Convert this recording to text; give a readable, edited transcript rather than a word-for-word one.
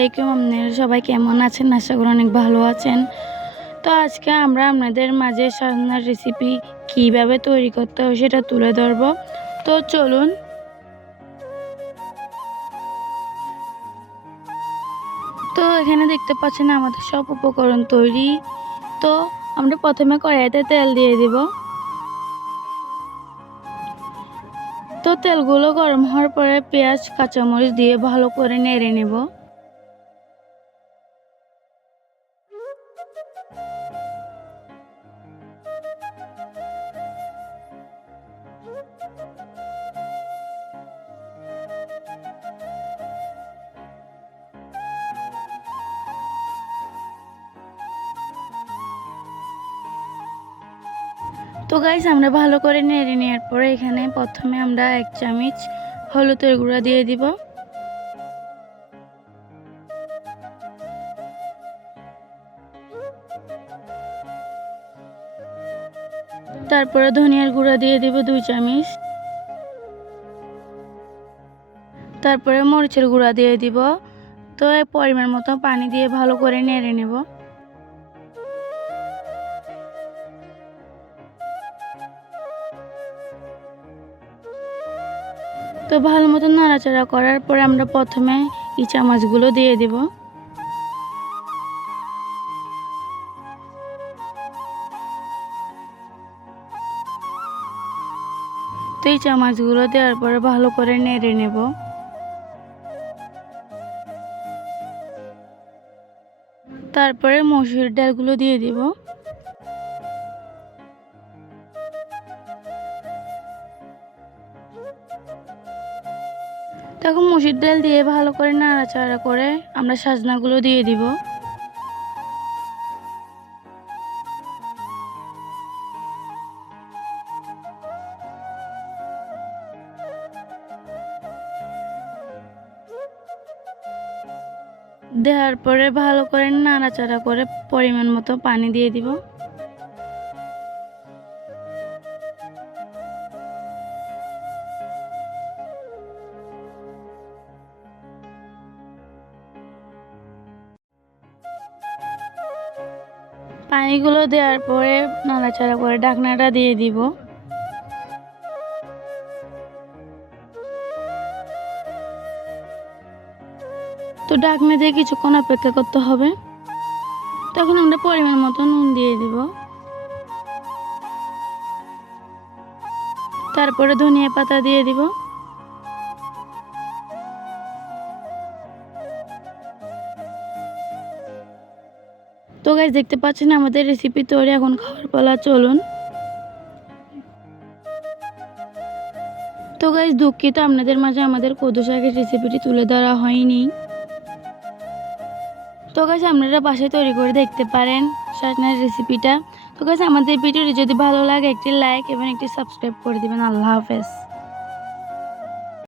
আলাইকুম। আপনারা সবাই কেমন আছেন? আশা করি অনেক ভালো আছেন। তো আজকে আমরা আপনাদের মাঝে সাজনার রেসিপি কিভাবে তৈরি করতে হয় সেটা তুলে ধরব। তো চলুন। তো এখানে দেখতে পাচ্ছেন আমাদের সব উপকরণ তৈরি। তো আমরা প্রথমে কড়াইতে তেল দিয়ে দিব। তো তেলগুলো গরম হওয়ার পরে পেঁয়াজ কাঁচামরিচ দিয়ে ভালো করে নেড়ে নেব। তো গাইস আমরা ভালো করে নেড়ে নেওয়ার পরে এখানে প্রথমে আমরা 1 চামচ হলুদের গুঁড়া দিয়ে দিব। তারপরে ধনিয়ার গুঁড়া দিয়ে দিব 2 চামচ। তারপরে মরিচের গুঁড়া দিয়ে দিব। তো পরিমাণ মতো পানি দিয়ে ভালো করে নেড়ে নেব। তো ভালো মতো নাড়াচাড়া করার পরে আমরা প্রথমে ইচা মাছগুলো দিয়ে দিব। তো ইচা মাছগুলো দেওয়ার পরে ভালো করে নেড়ে নেব। তারপরে মসুর ডালগুলো দিয়ে দিব। তখন মসুর ডাল দিয়ে ভালো করে নাড়াচাড়া করে আমরা সাজনাগুলো দিয়ে দিব। দেওয়ার পরে ভালো করে নাড়াচাড়া করে পরিমাণ মতো পানি দিয়ে দিব। পানিগুলো দেওয়ার পরে নাড়াচাড়া করে ঢাকনাটা দিয়ে দিব। তো ঢাকনা দিয়ে কিছুক্ষণ অপেক্ষা করতে হবে। তখন আমরা পরিমাণ মতো নুন দিয়ে দিব। তারপরে ধনিয়া পাতা দিয়ে দিব। তো গাইস দেখতে পাচ্ছেন আমাদের রেসিপি তৈরি, এখন খাওয়ার পালা, চলুন। তো গাইস দুঃখিত আপনাদের মাঝে আমাদের কদু শাকের রেসিপিটি তুলে ধরা হয়নি। তো গাইস আপনারা বাসায় তৈরি করে দেখতে পারেন সাজনার রেসিপিটা। তো গাইস আমাদের ভিডিওটি যদি ভালো লাগে একটি লাইক এবং একটি সাবস্ক্রাইব করে দিবেন। আল্লাহ হাফেজ।